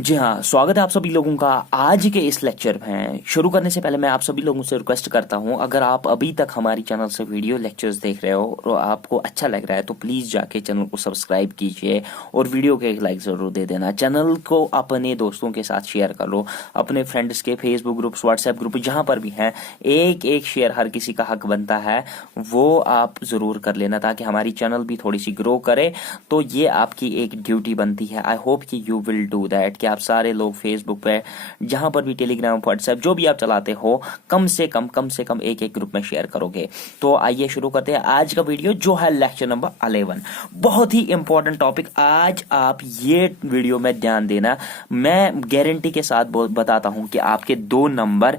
जी हाँ, स्वागत है आप सभी लोगों का आज के इस लेक्चर में। शुरू करने से पहले मैं आप सभी लोगों से रिक्वेस्ट करता हूँ, अगर आप अभी तक हमारी चैनल से वीडियो लेक्चर्स देख रहे हो और आपको अच्छा लग रहा है तो प्लीज़ जाके चैनल को सब्सक्राइब कीजिए और वीडियो को एक लाइक ज़रूर दे देना। चैनल को अपने दोस्तों के साथ शेयर कर लो, अपने फ्रेंड्स के फेसबुक ग्रुप्स, व्हाट्सएप ग्रुप जहाँ पर भी हैं, एक एक शेयर हर किसी का हक बनता है, वो आप ज़रूर कर लेना ताकि हमारी चैनल भी थोड़ी सी ग्रो करे। तो ये आपकी एक ड्यूटी बनती है। आई होप कि यू विल डू दैट, कि आप सारे लोग फेसबुक पे, जहां पर भी, टेलीग्राम, व्हाट्सएप जो भी आप चलाते हो, कम से कम एक एक ग्रुप में शेयर करोगे। तो आइए शुरू करते हैं आज का वीडियो, जो है लेक्चर नंबर 11। बहुत ही इंपॉर्टेंट टॉपिक आज आप ये वीडियो में ध्यान देना। मैं गारंटी के साथ बताता हूं कि आपके 2 नंबर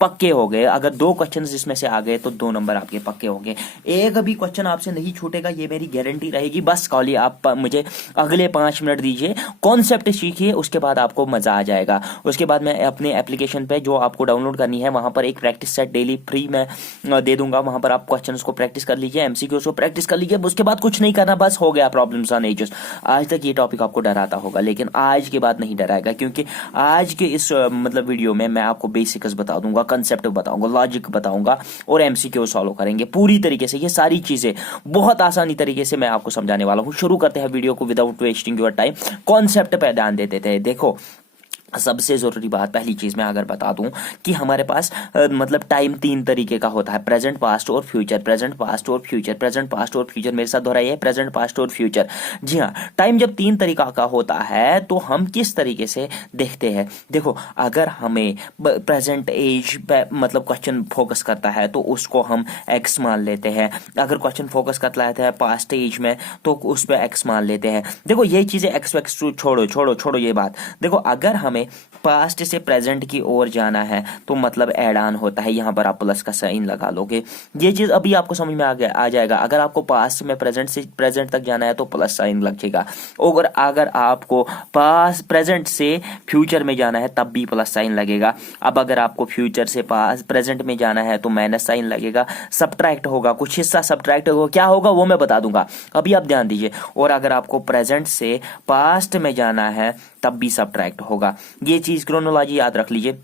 पक्के हो गए। अगर 2 क्वेश्चन इसमें से आ गए तो 2 नंबर आपके पक्के हो गए। एक भी क्वेश्चन आपसे नहीं छूटेगा, ये मेरी गारंटी रहेगी। बस कॉली आप मुझे अगले 5 मिनट दीजिए, कॉन्सेप्ट सीखिए, उसके बाद आपको मजा आ जाएगा। उसके बाद मैं अपने एप्लीकेशन पे, जो आपको डाउनलोड करनी है, वहां पर एक प्रैक्टिस सेट डेली फ्री में दे दूंगा। वहां पर आप क्वेश्चंस को प्रैक्टिस कर लीजिए, एमसीक्यूज को प्रैक्टिस कर लीजिए। उसके बाद कुछ नहीं करना, बस हो गया प्रॉब्लम्स ऑन एजेस। आज तक ये टॉपिक आपको डराता होगा, लेकिन आज के बाद नहीं डराएगा, क्योंकि आज के इस वीडियो में मैं आपको बेसिक्स बता दूंगा, कंसेप्ट बताऊंगा, लॉजिक बताऊंगा और एमसीक्यू सॉल्व करेंगे पूरी तरीके से। ये सारी चीजें बहुत आसानी तरीके से मैं आपको समझाने वाला हूं। शुरू करते हैं वीडियो को without wasting your time. Concept पे ध्यान देते थे। देखो, सबसे जरूरी बात, पहली चीज मैं अगर बता दूं कि हमारे पास टाइम 3 तरीके का होता है: प्रेजेंट, पास्ट और फ्यूचर। प्रेजेंट, पास्ट और फ्यूचर, प्रेजेंट, पास्ट और फ्यूचर। मेरे साथ दोहराइए, प्रेजेंट, पास्ट और फ्यूचर। जी हाँ, टाइम जब 3 तरीका का होता है तो हम किस तरीके से देखते हैं। देखो, अगर हमें प्रेजेंट एज पे क्वेश्चन फोकस करता है तो उसको हम एक्स मान लेते हैं। अगर क्वेश्चन फोकस करता है पास्ट एज में तो उस पर एक्स मान लेते हैं। देखो, ये चीजें एक्स एक्स छोड़ो छोड़ो छोड़ो ये बात। देखो, अगर हमें पास्ट से प्रेजेंट की ओर जाना है तो एड ऑन होता है, यहां पर आप प्लस का साइन लगा लोगे। ये चीज अभी आपको समझ में आ जाएगा। अगर आपको पास्ट में प्रेजेंट से प्रेजेंट तक जाना है तो प्लस साइन लगेगा, और अगर आपको पास्ट प्रेजेंट से फ्यूचर में जाना है तब भी प्लस साइन लगेगा। अब अगर आपको फ्यूचर से पास्ट प्रेजेंट में जाना है तो माइनस साइन लगेगा, सब्ट्रैक्ट होगा, कुछ हिस्सा सब्ट्रैक्ट होगा। क्या होगा वो मैं बता दूंगा, अभी आप ध्यान दीजिए। और अगर आपको प्रेजेंट से पास्ट में जाना है तब भी सब्ट्रैक्ट होगा। ये चीज क्रोनोलॉजी याद रख लीजिए।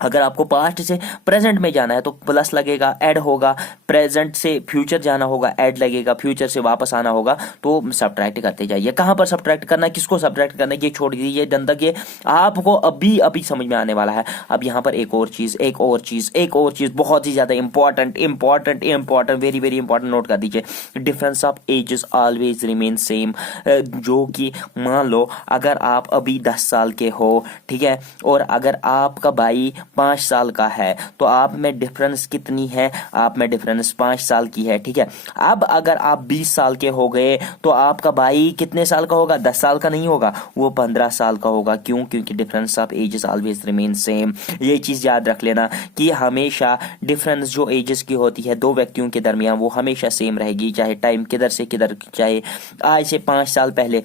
अगर आपको पास्ट से प्रेजेंट में जाना है तो प्लस लगेगा, ऐड होगा। प्रेजेंट से फ्यूचर जाना होगा, ऐड लगेगा। फ्यूचर से वापस आना होगा तो सब्ट्रैक्ट करते जाइए। कहां पर सब्ट्रैक्ट करना है, किसको सब्ट्रैक्ट करना है, ये छोड़ दीजिए। जनतक ये आपको अभी अभी समझ में आने वाला है। अब यहां पर एक और चीज बहुत ही ज्यादा important, very very important, note कर दीजिए। Difference of ages always remain same. जो कि मान लो अगर आप अभी 10 साल के हो, ठीक है, और अगर आपका भाई 5 साल का है तो आप में डिफरेंस कितनी है, आप में डिफरेंस 5 साल की है, ठीक है। अब अगर आप 20 साल के हो गए तो आपका भाई कितने साल का होगा, 10 साल का नहीं होगा, वो 15 साल का होगा। क्यों? क्योंकि difference of ages always remain same. ये चीज याद रख लेना कि हमेशा डिफरेंस जो एजेस की होती है 2 व्यक्तियों के दरमियान, वो हमेशा सेम रहेगी, चाहे टाइम किधर से किधर, चाहे आज से 5 साल पहले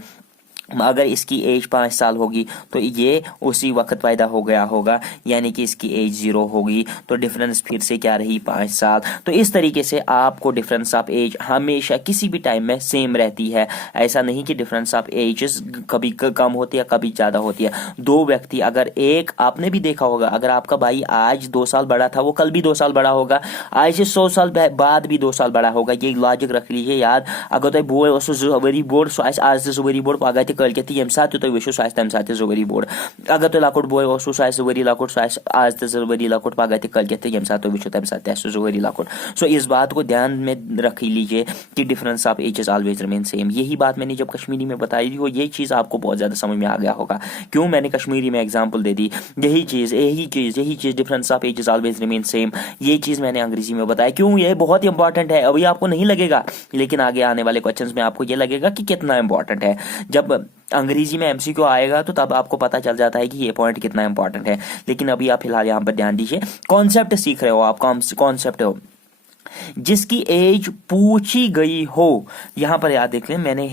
अगर इसकी एज 5 साल होगी तो ये उसी वक्त पैदा हो गया होगा, यानी कि इसकी एज 0 होगी, तो डिफरेंस फिर से क्या रही, 5 साल। तो इस तरीके से आपको डिफरेंस ऑफ एज हमेशा किसी भी टाइम में सेम रहती है। ऐसा नहीं कि डिफरेंस ऑफ एजेस कभी कम होती है, कभी ज्यादा होती है। 2 व्यक्ति, अगर एक, आपने भी देखा होगा, अगर आपका भाई आज 2 साल बड़ा था वो कल भी 2 साल बड़ा होगा, आज से 100 साल बाद भी 2 साल बड़ा होगा। ये लॉजिक रख लीजिए याद। अगर तो बोर्ड आज से बोर्ड पागा कलकत्ती यम साथ तो विशु साइज तम साथ जोवरी बोर्ड अगर तो लाकोट बोय ओसु साइज जोवरी लाकोट साइज आज तो जोवरी लाकोट पागते कलकत्ती यम साथ तो विशु तम साथ ऐसो जोवरी लाकोट। सो इस बात को ध्यान में रख लीजिए कि difference of ages always remain same. यही बात मैंने जब कश्मीरी में बताई थी, वो ये चीज आपको बहुत ज्यादा समझ में आ गया होगा। क्यों मैंने कश्मीरी में एग्जाम्पल दे दी, यही चीज difference of ages always remain same. ये चीज मैंने अंग्रेजी में बताया। क्यों? ये बहुत इंपॉर्टेंट है। अभी आपको नहीं लगेगा, लेकिन आगे आने वाले क्वेश्चंस में आपको ये लगेगा कि कितना इंपॉर्टेंट है। जब अंग्रेजी में एमसीक्यू आएगा तो तब आपको पता चल जाता है कि ये पॉइंट कितना इंपॉर्टेंट है। लेकिन अभी आप फिलहाल यहाँ पर ध्यान दीजिए, कॉन्सेप्ट सीख रहे हो आप, कॉन्सेप्ट हो। जिसकी एज पूछी गई हो, यहां पर याद देख लें, मैंने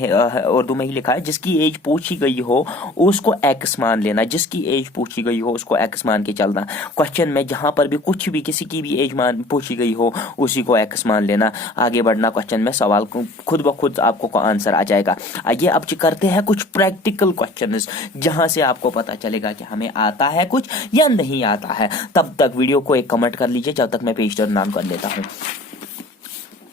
उर्दू में ही लिखा है, जिसकी एज पूछी गई हो उसको एक्स मान लेना, जिसकी एज पूछी गई हो उसको एक्स मान के चलना। क्वेश्चन में जहां पर भी कुछ भी किसी की भी एज मान पूछी गई हो उसी को एक्स मान लेना, आगे बढ़ना क्वेश्चन में, सवाल को खुद ब खुद आपको आंसर आ जाएगा। आइए अब करते हैं कुछ प्रैक्टिकल क्वेश्चंस जहां से आपको पता चलेगा कि हमें आता है कुछ या नहीं आता है। तब तक वीडियो को एक कमेंट कर लीजिए जब तक मैं पेज टर्न नाम कर लेता हूं।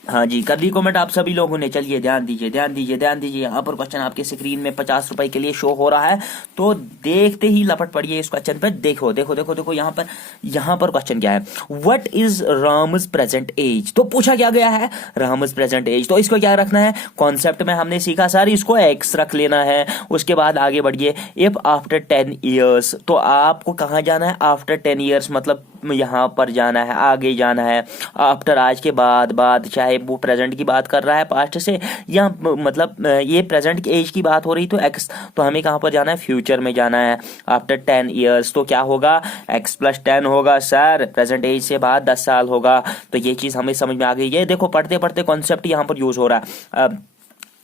हाँ जी, कर दी कमेंट आप सभी लोगों ने। चलिए ध्यान दीजिए, ध्यान दीजिए, ध्यान दीजिए। यहाँ पर क्वेश्चन आपके स्क्रीन में 50 रुपए के लिए शो हो रहा है, तो देखते ही लपट पड़िए इस क्वेश्चन पे। देखो देखो देखो देखो, यहाँ पर क्वेश्चन क्या है, what is Ram's present age. तो पूछा क्या गया है, राम्स प्रेजेंट एज, तो इसको क्या रखना है, कॉन्सेप्ट में हमने सीखा सर इसको एक्स रख लेना है। उसके बाद आगे बढ़िए, इफ आफ्टर 10 ईयर्स, तो आपको कहाँ जाना है, आफ्टर 10 ईयर्स मतलब यहाँ पर जाना है, आगे जाना है। आफ्टर आज के बाद, चाहे वो प्रेजेंट की बात कर रहा है पास्ट से, या मतलब ये प्रेजेंट एज की बात हो रही तो एक्स, तो हमें कहाँ पर जाना है, फ्यूचर में जाना है। आफ्टर 10 ईयर्स तो क्या होगा, एक्स प्लस 10 होगा सर, प्रेजेंट एज से बाद 10 साल होगा। तो ये चीज हमें समझ में आ गई। ये देखो पढ़ते पढ़ते कॉन्सेप्ट यहाँ पर यूज हो रहा है।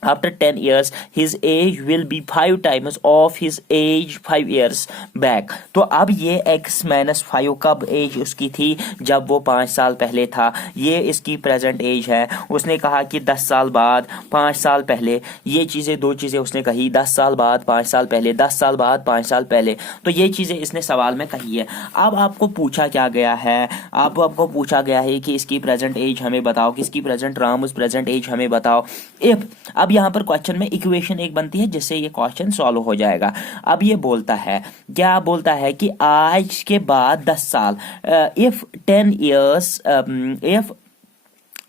After 10 years, his age will be 5 times of his age 5 years back। तो अब ये x माइनस 5 कब एज उसकी थी, जब वो 5 साल पहले था। ये इसकी प्रेजेंट एज है। उसने कहा कि 10 साल बाद, 5 साल पहले, ये चीज़ें, दो चीज़ें उसने कही, 10 साल बाद, 5 साल पहले, 10 साल बाद, 5 साल पहले। तो ये चीज़ें इसने सवाल में कही है। अब आपको पूछा क्या गया है, आपको पूछा गया है कि इसकी प्रेजेंट एज हमें बताओ, किसकी प्रेजेंट, राम्स प्रेजेंट एज हमें बताओ। इफ, अब यहाँ पर क्वेश्चन में इक्वेशन एक बनती है जिससे ये क्वेश्चन सॉल्व हो जाएगा। अब ये बोलता है, क्या बोलता है कि आज के बाद 10 साल, if 10 years, if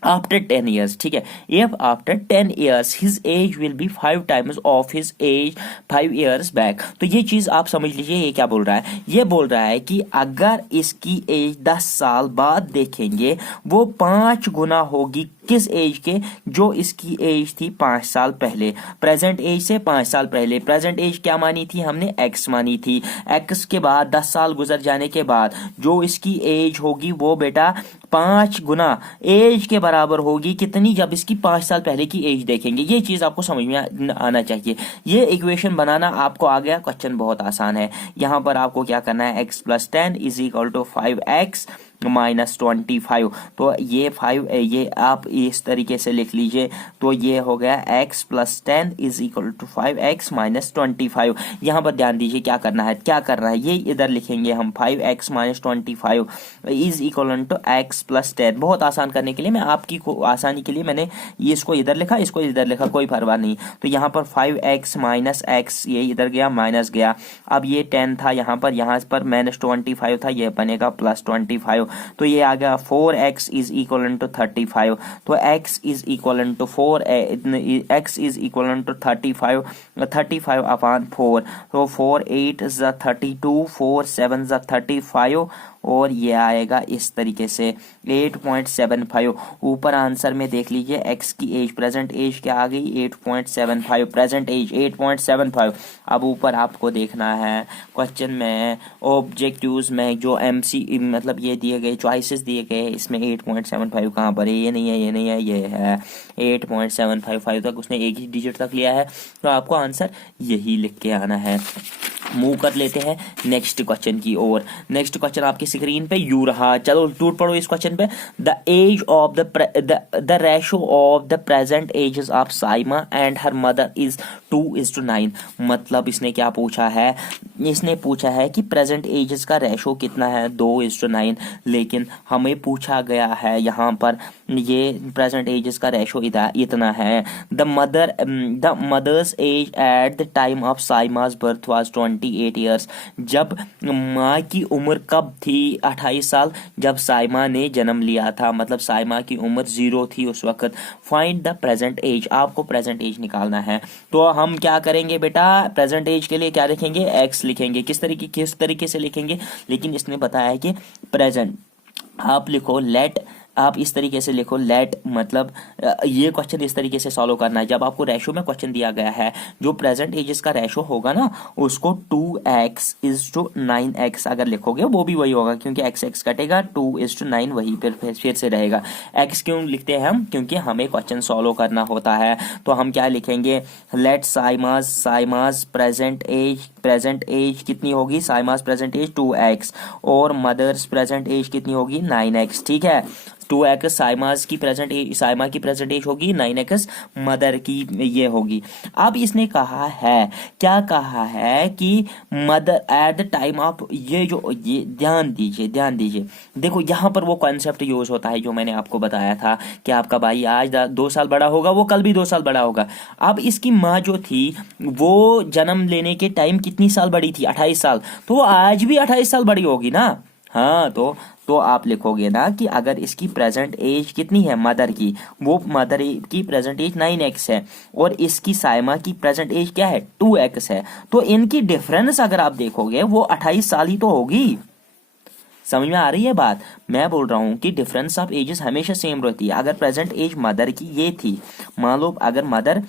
after 10 years, ठीक है, if after 10 years his age will be 5 times of his age 5 years back. तो ये चीज आप समझ लीजिए, ये क्या बोल रहा है, ये बोल रहा है कि अगर इसकी एज 10 साल बाद देखेंगे वो 5 गुना होगी किस एज के, जो इसकी एज थी 5 साल पहले, प्रेजेंट एज से 5 साल पहले। प्रेजेंट एज क्या मानी थी हमने, एक्स मानी थी। एक्स के बाद 10 साल गुजर जाने के बाद जो इसकी एज होगी वो बेटा 5 गुना एज के बराबर होगी कितनी, जब इसकी 5 साल पहले की एज देखेंगे। ये चीज आपको समझ में आना चाहिए। ये इक्वेशन बनाना आपको आ गया, क्वेश्चन बहुत आसान है। यहाँ पर आपको क्या करना है, x plus 10 is equal to 5x minus 25। तो ये 5, ये आप इस तरीके से लिख लीजिए। तो ये हो गया x plus 10 is equal to 5x minus 25। यहाँ पर ध्यान दीजिए क्या करना है, क्या करना है, ये इधर लिखेंगे हम 5x minus 25 is equal to x plus 10। बहुत आसान करने के लिए, मैं आपकी आसानी के लिए मैंने ये इसको इधर लिखा, इसको इधर लिखा, कोई परवाह नहीं। तो यहाँ पर 5x माइनस x, ये इधर गया माइनस गया। अब ये 10 था यहाँ पर माइनस 25 था, ये बनेगा प्लस 25। तो ये आ गया 4x इज इक्वल टू 35। तो x is equal to 4, x is equal to 35 upon 4। तो 4 8 ज़ 32, 4 7 ज़ 35, और ये आएगा इस तरीके से 8.75। ऊपर आंसर में देख लीजिए x की एज, प्रेजेंट एज क्या आ गई, 8.75, प्रेजेंट एज 8.75। अब ऊपर आपको देखना है क्वेश्चन में, ऑब्जेक्टिव्स में जो MC मतलब ये दिए गए चॉइसेस दिए गए, इसमें 8.75 कहाँ पर है, ये नहीं है, ये नहीं है, ये है 8.755 तक उसने एक ही डिजिट तक लिया है। तो आपको आंसर यही लिख के आना है। मूव कर लेते हैं नेक्स्ट क्वेश्चन की ओर। नेक्स्ट क्वेश्चन आपकी स्क्रीन पे यू रहा, चलो टूट पड़ो इस क्वेश्चन पे। The age of the ratio of the present ages of Saima and her mother is 2:9। मतलब इसने क्या पूछा है, इसने पूछा है कि प्रेजेंट एजेस का रेशो कितना है, 2:9। लेकिन हमें पूछा गया है यहाँ पर ये प्रेजेंट एजेस का रेशो इतना है। The mother's age at the time of साइमा's बर्थ वाज 28 ईयर्स। जब माँ की उम्र कब थी, 28 साल, जब साइमा ने जन्म लिया था, मतलब साइमा की उम्र 0 थी उस वक्त। फाइंड द प्रेजेंट एज, आपको प्रेजेंट एज निकालना है। तो हम क्या करेंगे बेटा, प्रेजेंट एज के लिए क्या लिखेंगे, एक्स लिखेंगे। किस तरीके से लिखेंगे, लेकिन इसने बताया है कि प्रेजेंट, आप लिखो लेट आप इस तरीके से लिखो लेट, मतलब ये क्वेश्चन इस तरीके से सॉल्व करना है। जब आपको रेशो में क्वेश्चन दिया गया है, जो प्रेजेंट एजेस का रेशो होगा ना, उसको 2x:9x अगर लिखोगे वो भी वही होगा, क्योंकि x कटेगा, 2:9 वही फिर से रहेगा। x क्यों लिखते हैं हम? क्योंकि हमें क्वेश्चन सॉल्व करना होता है। तो हम क्या लिखेंगे, लेट साइमास प्रेजेंट एज कितनी होगी, साइमास प्रेजेंट एज 2x, और मदर्स प्रेजेंट एज कितनी होगी, 9x। ठीक है, 2x साइमा की प्रेजेंट एज होगी, 9x मदर की ये होगी। अब इसने कहा है, क्या कहा है कि mother eight the time of, ये ध्यान दीजिए, देखो यहाँ पर वो कॉन्सेप्ट यूज होता है जो मैंने आपको बताया था कि आपका भाई आज 2 साल बड़ा होगा, वो कल भी 2 साल बड़ा होगा। अब इसकी माँ जो थी वो जन्म लेने के टाइम कितनी साल बड़ी थी, 28 साल, तो वो आज भी 28 साल बड़ी होगी ना। हाँ, तो आप लिखोगे ना कि अगर इसकी प्रेजेंट एज कितनी है मदर की, वो मदर की प्रेजेंट एज 9x है, और इसकी साइमा की प्रेजेंट एज क्या है, 2x है, तो इनकी डिफरेंस अगर आप देखोगे वो 28 साल ही तो होगी। समझ में आ रही है बात? मैं बोल रहा हूँ कि डिफरेंस ऑफ एजेस हमेशा सेम रहती है। अगर प्रेजेंट एज मदर की ये थी, मान लो अगर मदर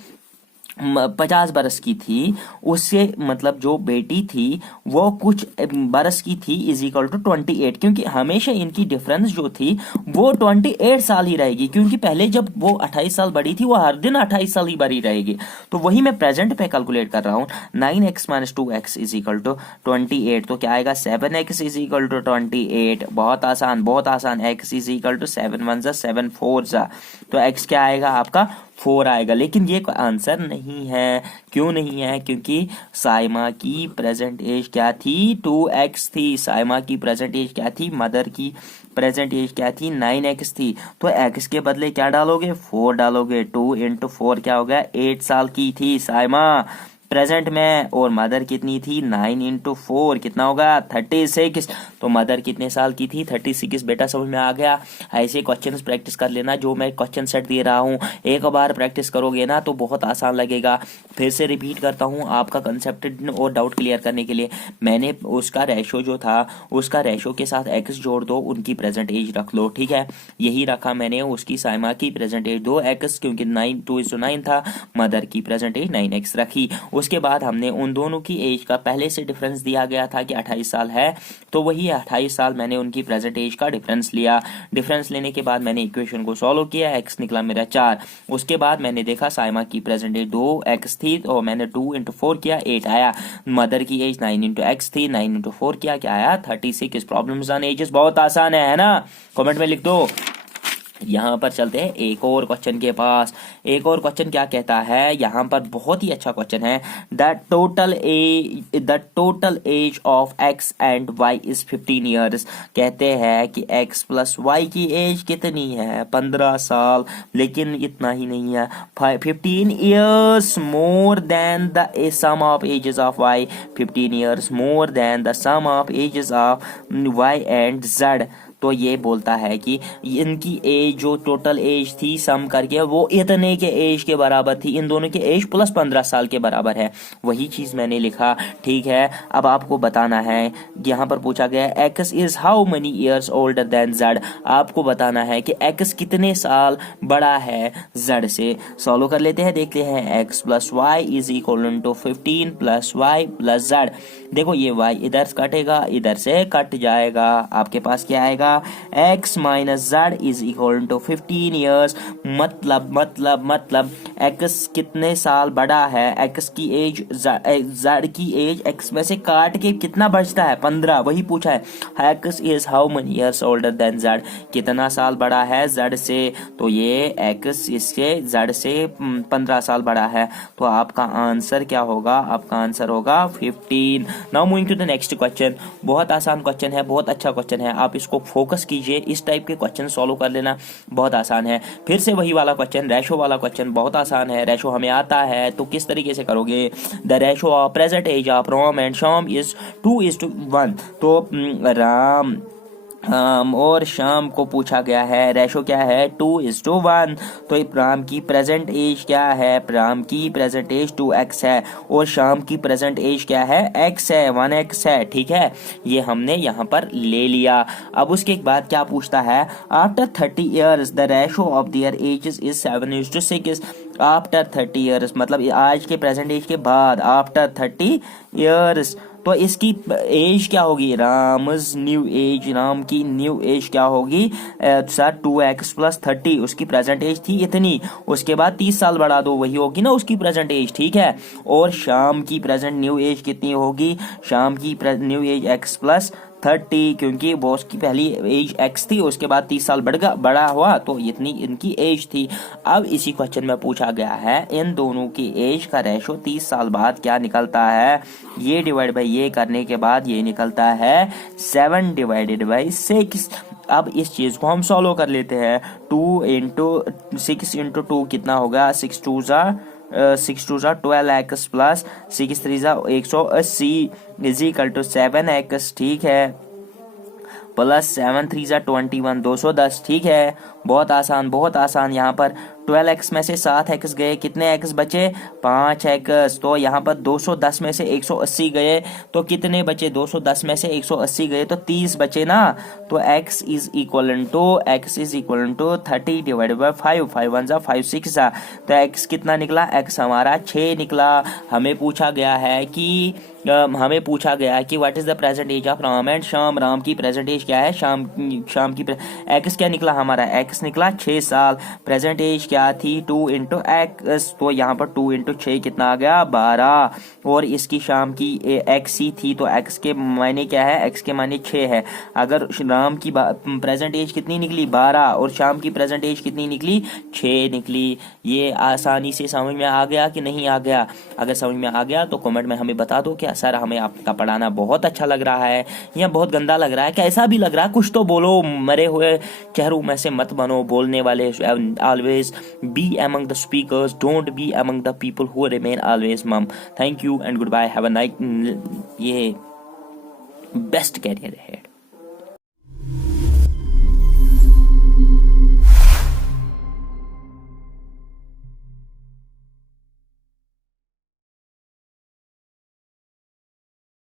50 बरस की थी, उससे मतलब जो बेटी थी वो कुछ बरस की थी, इज इक्वल टू 28, क्योंकि हमेशा इनकी डिफरेंस जो थी वो 28 साल ही रहेगी, क्योंकि पहले जब वो 28 साल बड़ी थी वो हर दिन 28 साल ही बड़ी रहेगी। तो वही मैं प्रेजेंट पे कैलकुलेट कर रहा हूँ। 9x - 2x is equal to 28, तो क्या आएगा, 7x इज इक्वल टू 28। बहुत आसान, x इज इक्वल टू 7 1 जा 7 4 जा, तो x क्या आएगा आपका, 4 आएगा। लेकिन ये आंसर नहीं है। क्यों नहीं है? क्योंकि साइमा की प्रेजेंट एज क्या थी, 2x थी। साइमा की प्रेजेंट एज क्या थी, मदर की प्रेजेंट एज क्या थी, 9x थी। तो x के बदले क्या डालोगे, 4 डालोगे। 2 × 4 क्या हो गया, 8 साल की थी साइमा प्रेजेंट में, और मदर कितनी थी, 9 × 4 कितना होगा, 36। तो मदर कितने साल की थी, 36। बेटा समझ में आ गया? ऐसे क्वेश्चंस प्रैक्टिस कर लेना, जो मैं क्वेश्चन सेट दे रहा हूँ एक बार प्रैक्टिस करोगे ना तो बहुत आसान लगेगा। फिर से रिपीट करता हूँ आपका कंसेप्ट और डाउट क्लियर करने के लिए। मैंने उसका रेशो जो था, उसका रेशो के साथ x जोड़ दो, उनकी प्रेजेंट एज रख लो। ठीक है, यही रखा मैंने। उसकी साइमा की प्रेजेंट एज 2x, क्योंकि 2:9 था, मदर की प्रेजेंट एज 9x रखी। उसके बाद हमने उन दोनों की एज का पहले से डिफरेंस दिया गया था कि 28 साल है, तो वही 28 साल मैंने उनकी प्रेजेंट एज का डिफरेंस लिया। डिफरेंस लेने के बाद मैंने इक्वेशन को सॉल्व किया, x निकला मेरा 4। उसके बाद मैंने देखा साइमा की प्रेजेंट एज 2x थी, तो मैंने 2 × 4 किया, 8 आया। मदर की एज 9 × x थी, 9 × 4 किया, क्या आया, 36। प्रॉब्लम्स ऑन एजेस बहुत आसान है ना? कमेंट में लिख दो। यहाँ पर चलते हैं एक और क्वेश्चन के पास। एक और क्वेश्चन क्या कहता है, यहाँ पर बहुत ही अच्छा क्वेश्चन है। The total age of x and y is 15 years. कहते हैं कि x + y की एज कितनी है, 15 साल। लेकिन इतना ही नहीं है, 15 years more than the sum of ages of y, 15 years more than the sum of ages of y and z। तो ये बोलता है कि इनकी एज जो टोटल एज थी सम करके वो इतने के एज के बराबर थी, इन दोनों की एज प्लस 15 साल के बराबर है। वही चीज मैंने लिखा। ठीक है, अब आपको बताना है, यहाँ पर पूछा गया x is how many years older than z। आपको बताना है कि x कितने साल बड़ा है z से। सॉल्व कर लेते हैं, देखते हैं। x + y is equal to 15 + y + z। देखो ये y इधर कटेगा, इधर से कट जाएगा, आपके पास क्या आएगा, x - z is equal to 15 years. मतलब x कितने साल बड़ा है, x की एज z की एज x में से काट के कितना बचता है, 15। वही पूछा है, x is how many years older than z, कितना साल बड़ा है z से। तो ये x इससे z से 15 साल बड़ा है। तो आपका आंसर क्या होगा, आपका आंसर होगा 15। Now moving to the next question. बहुत आसान क्वेश्चन है, बहुत अच्छा क्वेश्चन है, आप इसको फोकस कीजिए। इस टाइप के क्वेश्चन सॉल्व कर लेना बहुत आसान है। फिर से वही वाला क्वेश्चन, रेशो वाला क्वेश्चन, बहुत आसान है। रेशो हमें आता है तो किस तरीके से करोगे, the ratio of present age of Ram and Shyam is 2:1। तो राम और शाम को पूछा गया है रेशो क्या है 2:1। तो राम की प्रेजेंट एज क्या है, राम की प्रेजेंट एज 2x है और शाम की प्रेजेंट एज क्या है x है, 1x है। ठीक है, ये हमने यहाँ पर ले लिया। अब उसके बाद क्या पूछता है, after 30 years the ratio of their edges is 7:6। After 30 years मतलब आज के प्रेजेंट एज के बाद आफ्टर 30 ईयर्स तो इसकी एज क्या होगी, रामज न्यू एज, राम की न्यू एज क्या होगी सर 2x + 30। उसकी प्रेजेंट एज थी इतनी, उसके बाद 30 साल बढ़ा दो, वही होगी ना उसकी प्रेजेंट एज। ठीक है, और शाम की प्रेजेंट न्यू एज कितनी होगी, शाम की न्यू एज x + 30, क्योंकि बॉस की पहली एज x थी, उसके बाद 30 साल बड़ा हुआ तो इतनी इनकी एज थी। अब इसी क्वेश्चन में पूछा गया है इन दोनों की एज का रेशो 30 साल बाद क्या निकलता है, ये डिवाइड बाई ये करने के बाद ये निकलता है 7/6। अब इस चीज को हम सॉल्व कर लेते हैं। 6 × 2 कितना होगा, 6 2 ज़ा 12x + 6 3 ज़ा 180 = 7x। ठीक है, प्लस 7 3 ज़ा 21 210। ठीक है, बहुत आसान बहुत आसान। यहाँ पर 12x में से 7x गए, कितने x बचे 5x। तो यहाँ पर 210 में से 180 गए तो कितने बचे, 210 में से 180 गए तो 30 बचे ना। तो x is equal to 30 divided by 5, 5 1 ज़ा 5 6 ज़ा। तो x कितना निकला, x हमारा 6 निकला। हमें पूछा गया है कि what is the present age of Ram and Shyam, Ram की प्रेजेंट एज क्या है, शाम की x क्या निकला हमारा, x निकला 6 साल। प्रेजेंट एज क्या थी 2 × x, तो यहाँ पर 2 × 6 कितना आ गया 12। और इसकी शाम की x ही थी तो x के मायने क्या है, x के मायने 6 है। अगर राम की प्रेजेंट एज कितनी निकली 12 और शाम की प्रेजेंट एज कितनी निकली 6 निकली। ये आसानी से समझ में आ गया कि नहीं आ गया? अगर समझ में आ गया तो कमेंट में हमें बता दो कि सर हमें आपका पढ़ाना बहुत अच्छा लग रहा है या बहुत गंदा लग रहा है, कैसा भी लग रहा है कुछ तो बोलो। मरे हुए चेहरों में से मत बनो बोलने वाले। Always be among the speakers, don't be among the people who remain always mum. Thank you and good bye, have a night ये बेस्ट कैरियर है।